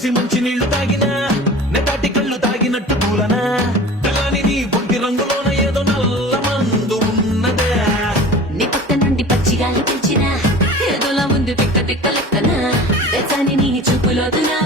చూసి మంచి నీళ్లు తాగినా నెటాటి కళ్ళు తాగినట్టు కూలనా కానీ నీ ఒంటి రంగులోన ఏదో నల్ల మందు ఉన్నదే నీ పక్క నుండి పచ్చిగాలి పిలిచినా ఏదోలా ఉంది తిక్క తిక్క లెక్కన తెచ్చాని నీ చూపులోదు నా